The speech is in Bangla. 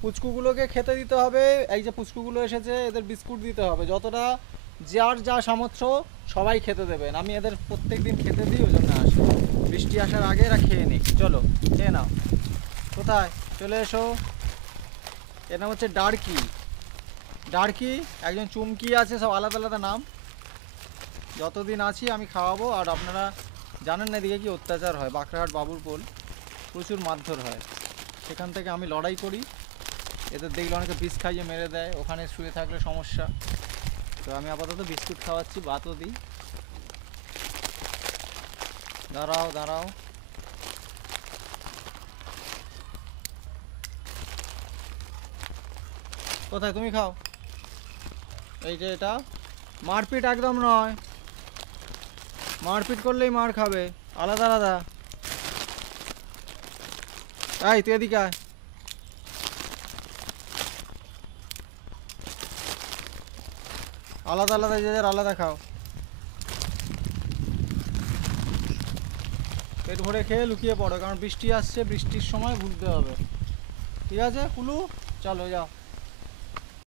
পুচকুগুলোকে খেতে দিতে হবে। এই যে পুচকুগুলো এসেছে, এদের বিস্কুট দিতে হবে, যতটা যার যা সামর্থ্য সবাই খেতে দেবেন। আমি এদের প্রত্যেক দিন খেতে দিই, ওই জন্য আসি। বৃষ্টি আসার আগে এরা খেয়ে নিক। চলো খেয়ে নাও। কোথায়? চলে এসো। এর নাম হচ্ছে ডার্কি। ডার্কি, একজন চুমকি আছে, সব আলাদা আলাদা নাম। যতদিন আছি আমি খাওয়াবো। আর আপনারা জানেন না এদিকে কি অত্যাচার হয়, বাঁকড়াহাট বাবুরপোল প্রচুর মারধর হয়। সেখান থেকে আমি লড়াই করি। এদের দেখলে অনেকে বিষ খাইয়ে মেরে দেয়, ওখানে শুয়ে থাকলে সমস্যা। তো আমি আপাতত বিস্কুট খাওয়াচ্ছি, ভাতও দিই। দাঁড়াও দাঁড়াও। কোথায়? তুমি খাও। এই যে এটা মারপিট একদম নয়, মারপিট করলেই মার খাবে। আলাদা আলাদা। এই তুই এদিকে আয়। আলাদা আলাদা, যে যার আলাদা খাও। পেট ভরে খেয়ে লুকিয়ে পড়ো, কারণ বৃষ্টি আসছে, বৃষ্টির সময় ভুলতে হবে। ঠিক আছে কুলু, চলো যাও।